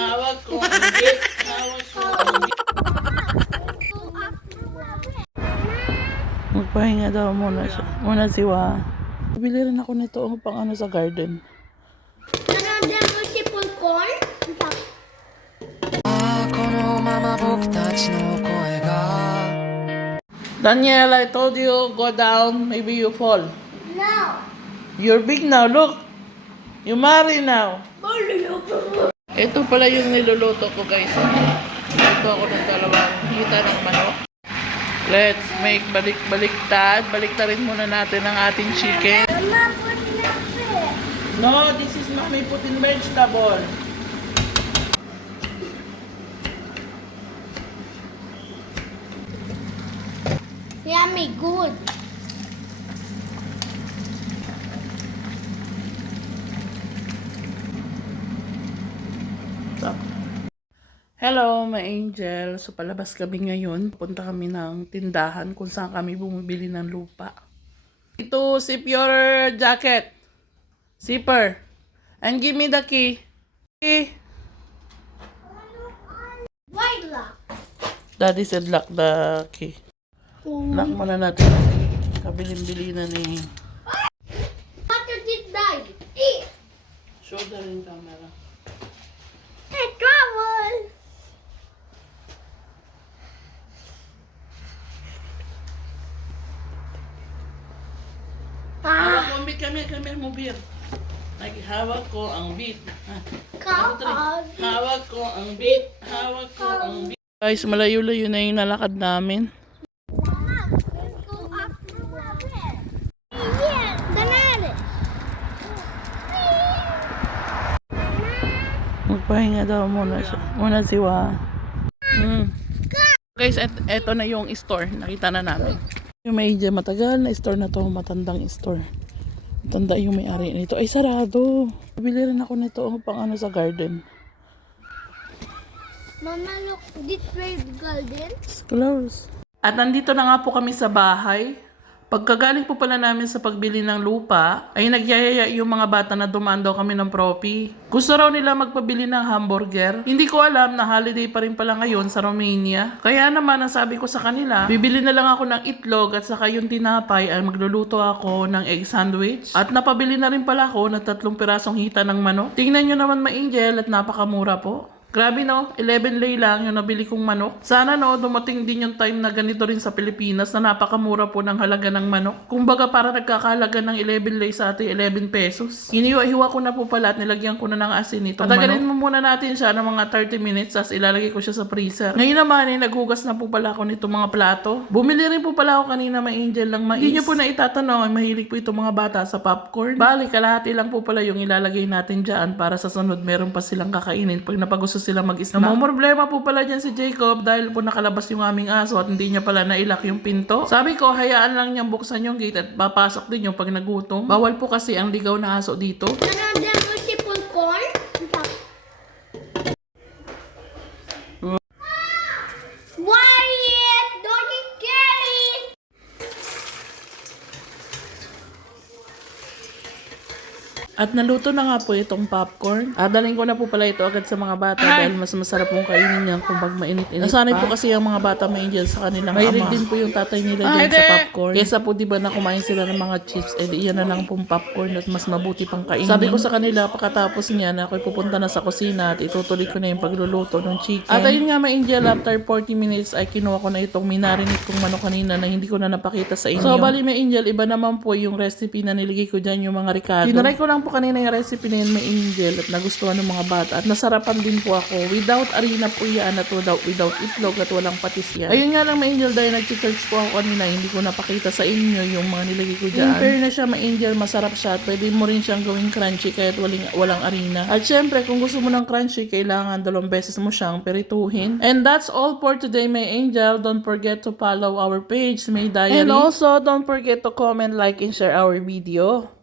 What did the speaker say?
Hawak ko ang bit. Hawak ko ang bit. Magpahinga daw muna siya. Muna si Wa. Bili rin ako nito ang pang ano sa garden. Another multiple corn? Daniel, I told you, go down. Maybe you fall. No. You're big now, look. You marry now. Ito pala yung niluluto ko, guys. Ito ako ng dalawang hita ng manok. Let's make balik-baliktad. Baliktarin muna natin ang ating chicken. Mama, put in a fit. No, this is mommy put in vegetable. Yummy, good. So, hello, my angel. So, palabas kami ngayon. Punta kami ng tindahan kung saan kami bumibili ng lupa. Ito, zip your jacket. Zipper. And give me the key. Key. White lock. Daddy said lock the key. Lock muna natin. Kabilin-bili na ni... Water did die. Eat. Shoulder in camera. Hey, trouble. Hawak ko ang beat. Come here, mo beer. Hawak ko ang beat. Come on. Hawak ko ang beat. Hawak ko ang beat. Guys, malayo-layo na yung nalakad namin. Mama, let's go up to the bed. Yeah, banana. Magpahinga daw muna siya. Muna si Wa. Guys, eto na yung store. Nakita na namin. Yung may matagal na store na to. Matandang store. Matanda yung may-ari nito. Ay, sarado. Bili rin ako nito ang pang ano sa garden. Mama, look, this red garden. It's close. At nandito na nga po kami sa bahay. Pagkagaling po pala namin sa pagbili ng lupa, ay nagyayaya yung mga bata na dumaan daw kami ng propi. Gusto raw nila magpabili ng hamburger. Hindi ko alam na holiday pa rin pala ngayon sa Romania. Kaya naman ang sabi ko sa kanila, bibili na lang ako ng itlog at saka yung tinapay ay magluluto ako ng egg sandwich. At napabili na rin pala ako ng 3 pirasong hita ng manok. Tingnan nyo naman ma-angel at napakamura po. Grabe no, 11 lei lang yung nabili kong manok. Sana no, dumating din yung time na ganito rin sa Pilipinas na napakamura po ng halaga ng manok. Kumbaga para nagkakahalaga ng 11 lei sa atin, 11 pesos. Hiniwa-hiwa ko na po pala at nilagyan ko na ng asin itong patagalin mo muna natin siya ng mga 30 minutes as ilalagay ko siya sa freezer. Ngayon naman naghugas na po pala ako nitong mga plato. Bumili rin po pala ako kanina may angel lang mais. Hindi nyo po na itatanong ay mahilig po itong mga bata sa popcorn. Bali, kalahati lang po pala yung ilalagay natin dyan para sa sunod meron pa silang kakainin pag napagusto sila mag-snack. Namumroblema po pala dyan si Jacob dahil po nakalabas yung aming aso at hindi niya pala nailak yung pinto. Sabi ko, hayaan lang niyang buksan yung gate at papasok din yung pag nagutom. Bawal po kasi ang ligaw na aso dito. Another multiple corn? Wyatt, don't get carried. At naluto na nga po itong popcorn. Dalhin ko na po pala ito agad sa mga bata dahil mas masarap pong kainin niyan kung pag mainit-init pa. Nasanay po kasi ang mga bata may angel sa kanilang mahilig din po yung tatay nila dyan sa popcorn. Kesa po diba na kumain sila ng mga chips, iyan na lang pong popcorn at mas mabuti pang kainin. Sabi ko sa kanila, pagkatapos niya na ako'y pupunta na sa kusina at itutuloy ko na yung pagluluto ng chicken. At ayun nga may angel, after 40 minutes ay kinuha ko na itong minarinate kong manok kanina na hindi ko na napakita sa inyo. So bali may angel, iba naman po yung recipe na niligay ko dyan yung mga ricado. Tinaray ko lang po kanina yung recipe na yun may angel at nagustuhan ng mga bata at nasarapan din po ako. Without harina po yan at without itlog at walang patis yan. Ayun nga lang may angel dahil nag-church po ako kanina, hindi ko napakita sa inyo yung mga nilagay ko dyan. In fairness siya may angel, masarap siya at pwede mo rin siyang gawing crunchy kahit walang harina. At syempre kung gusto mo ng crunchy, kailangan 2 beses mo siyang perituhin. And that's all for today my angel. Don't forget to follow our page, May Diary. And also don't forget to comment, like, and share our video.